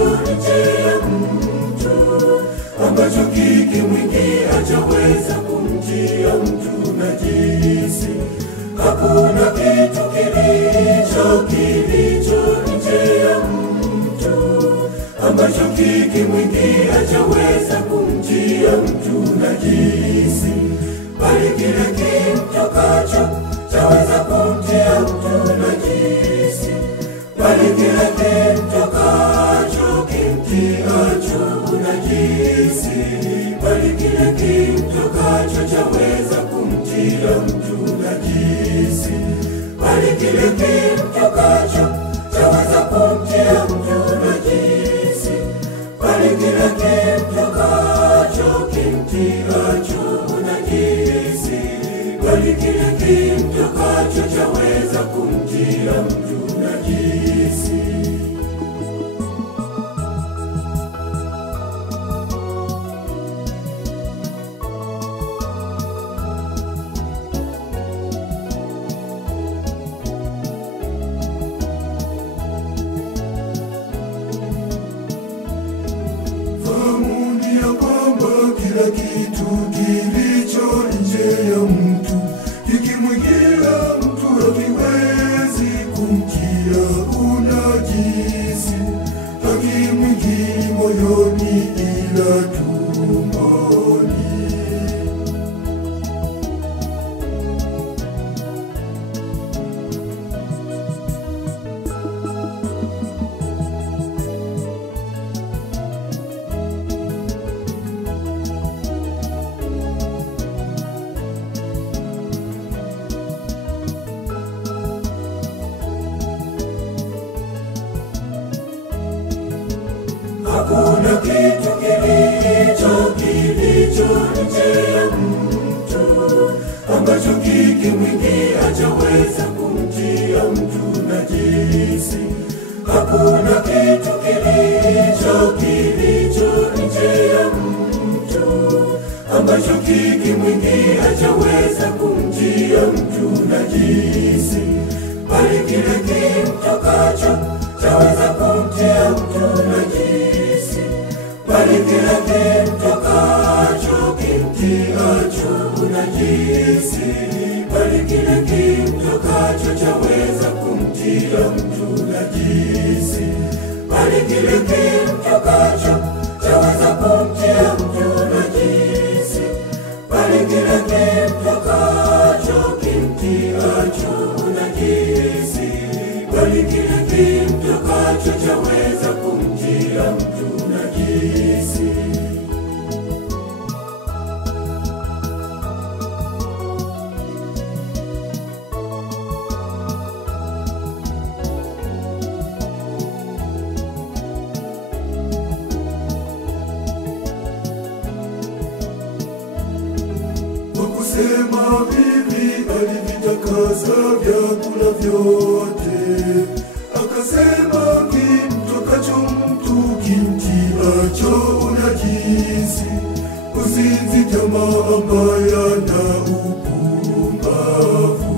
kilicho nje ya mtu, ambacho kikimwingia hajaweza kumtia mtu najisi. Hakuna kitu kilicho nje ya mtu, ambacho kikimwingia hajaweza kumtia mtu najisi. Bali kile kimtokacho chaweza kumtia mtu najisi. Bali kile kimtokacho kimtiacho unajisi. Bali kile kimtokacho chaweza kumtia mtu najisi. Bali kile kimtokacho chaweza kumtia mtu najisi. Bali kile kimtokacho kimtiacho unajisi. Bali kile kimtokacho chaweza kumtia mtu najisi. Fahamuni ya kwamba kila kitu kilicho nje ya mtu kikimwingia mtu hakiwezi kumtia unajisi. Hakimwingii moyoni ila tumboni. Hakuna kitu kilicho nje ya mtu, ambacho kikimwingia hajaweza kumtia mtu najisi. Hakuna kitu kilicho nje ya mtu, ambacho kikimwingia hajaweza kumtia mtu najisi. Bali kile kimtokacho chaweza kumtia mtu najisi. Bali kile kimtokacho kimtiacho unajisi. Bali kile kimtokacho chaweza kumtia mtu najisi. Bali kile kimtokacho chaweza kumtia mtu najisi. Bali kile kimtokacho kimtiacho unajisi. Bali kile kimtokacho chaweza kumtia mtu najisi. Kwa kusema hivi alivitakasa vyakula vyote. Akasema kimtokacho mtu kimtiacho unajisi. Uzinzi, tamaa mbaya na upumbavu.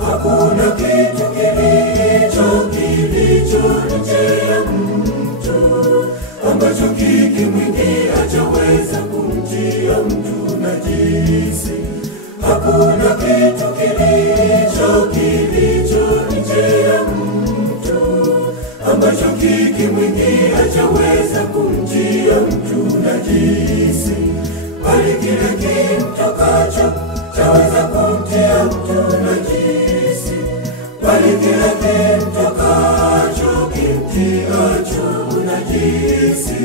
Hakuna kitu kilicho nje ya mtu, ambacho kikimwingia hajaweza kumtia mtu najisi. Hakuna kitu kilicho nje ya mtu, ambacho kikimwingia hajaweza kumtia mtu najisi. Bali kile kimtokacho chaweza kumtia mtu najisi. Bali kile kimtokacho kimtiacho unajisi.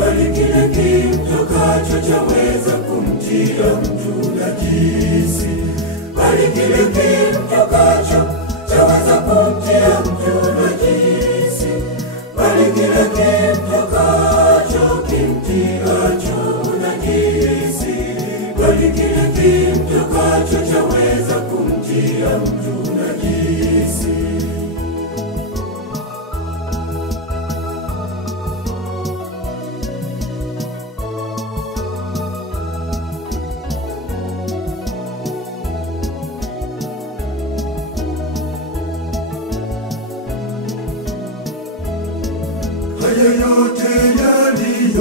Bali kile kimtokacho chaweza kumtia mtu najisi. Bali kile kimtokacho chaweza kumtia mtu najisi. Bali kile kimtokacho kimtiacho unajisi.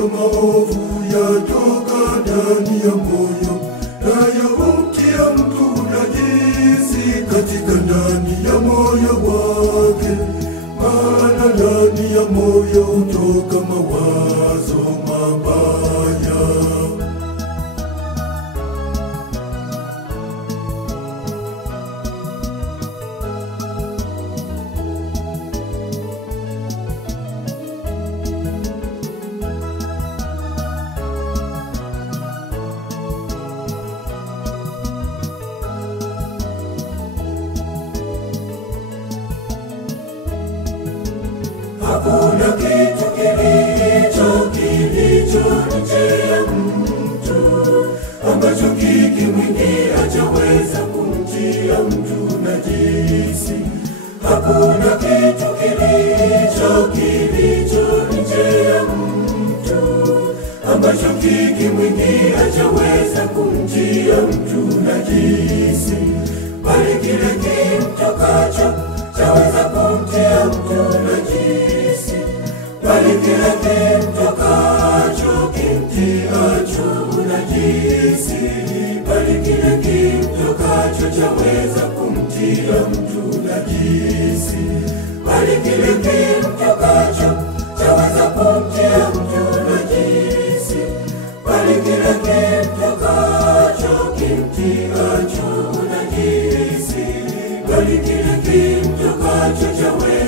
maovu yatoka ndani ya moyo, nayo humtia mtu unajisi katika ndani ya moyo wake. Maana ndani ya moyo hutoka mawazo mabaya. Hakuna kitu kilicho nje ya mtu ambacho kikimwingia hajaweza kumtia mtu najisi. Hakuna kitu kilicho nje ya mtu ambacho kikimwingia hajaweza kumtia mtu najisi, bali kile kimtokacho chaweza kumtia mtu najisi, bali kile kimtokacho kimtiacho najisi, bali kile kimtokacho chaweza kumtia mtu najisi, bali kile kimtokacho chaweza kumtia mtu najisi, bali kile kimtokacho kimtiacho najisi, bali kile kimtokacho chaweza